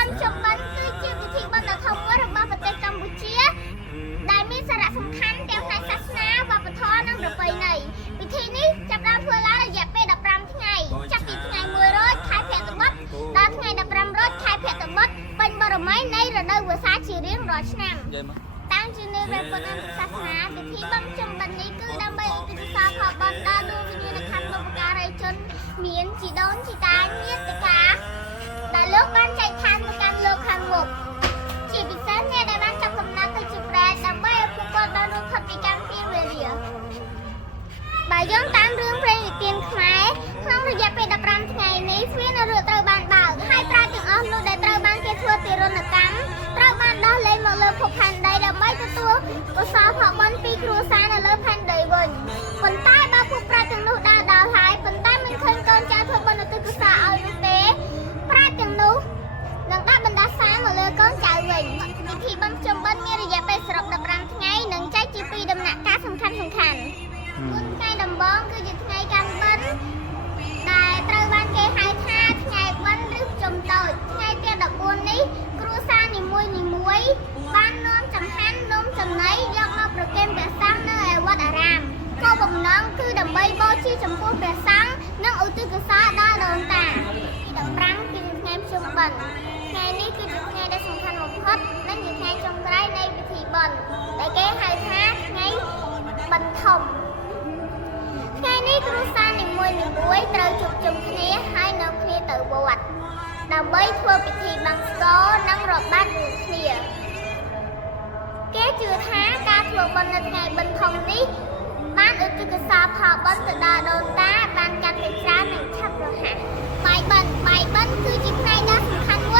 ban chồng ban cứ chia bị thi ban đầu thông qua được ba vật Campuchia đại mi saraสำคัญទាំងផ្នែកសាសនាវប្បធម៌និងប្រពៃណីពិធីនេះចាប់ផ្ដើមធ្វើឡើងរយៈពេល15ថ្ងៃចាប់ពីថ្ងៃ100ខែភទ្របទដល់ថ្ងៃ15រោចខែភទ្របទពេញបរមីនៃរដូវវស្សាជារៀងរាល់ឆ្នាំតាំងជានៅព្រះពុទ្ធសាសនាពិធីបន់ជុំបិណ្ឌនេះគឺដើម្បីឧទ្ទិសផលផលបុណ្យដល់ដួងវិញ្ញាណក្ខន្ធបុព្វការីជនមានជីដូនជីតាញាតិកាដែលលោកបានចែកឋានទៅកាន់លោកខាងមុខជាពិសេសអ្នកដែលបានចាប់កំណើតទៅជាប្រែតដើម្បីឲ្យពួកគាត់បានរួចផុតពីកម្មពៀរវេលាបើយើងតាមរឿងព្រេងនិទានខ្មែរក្នុងរយៈពេល15ថ្ងៃនេះទ្វារនរកត្រូវបានបើកហើយប្រាជ្ញទាំងអស់នោះដែលត្រូវបានគេធ្វើទារុណកម្មត្រូវបានដោះលែងមកលើភពផែនដីដើម្បីទទួលកុសលផលបុណ្យពីគ្រួសារនៅលើផែនដីវិញប៉ុន្តែបើពួកប្រាជ្ញទាំងនោះដើរដល់ហើយប៉ុន្តែមិនឃើញកូនចៅធ្វើបុណ្យឧទ្ទិសកុសលឲ្យនោះទេប្រាជ្ញទាំងនោះនឹងដាក់បណ្ដាសាមកលើកូនចៅវិញពិធីបន់ជុំបិណ្ឌមានរយៈពេលសរុប15ថ្ងៃនិងចែកជា2ដំណាក់កាលសំខាន់មុនថ្ងៃដំបូងគឺជាថ្ងៃកាន់បិណ្ឌដែលត្រូវបានគេហៅថាថ្ងៃបិណ្ឌឬជុំតូចថ្ងៃទី14នេះគ្រួសារនីមួយបាននាំចង្ហាន់នំចំណីយកមកប្រគេនព្រះសង្ឃនៅឯវត្តអារាមគោលបំណងគឺដើម្បីបូជាចំពោះព្រះសង្ឃនិងឧទ្ទិសកុសលដល់ដូនតាទី15គឺថ្ងៃជុំបិណ្ឌថ្ងៃនេះគឺជាថ្ងៃដែលសំខាន់បំផុតនិងជាថ្ងៃចុងក្រោយនៃពិធីបន់ដែលគេហៅថាថ្ងៃបិណ្ឌធំថ្ងៃនេះគ្រួសារនីមួយត្រូវជួបជុំគ្នាហើយនាំគ្នាទៅវត្តដើម្បីធ្វើពិធីបង្សុកូលនិងរបាត់រួមគ្នាគេជឿថាការធ្វើបុណ្យនៅថ្ងៃបិណ្ឌធំនេះបានឧទ្ទិសកុសលផលបុណ្យទៅដល់ដូនតាបានកាន់តែច្រើននិងឆាប់រហ័សបាយបិណ្ឌគឺជាផ្នែកដ៏សំខាន់មួយ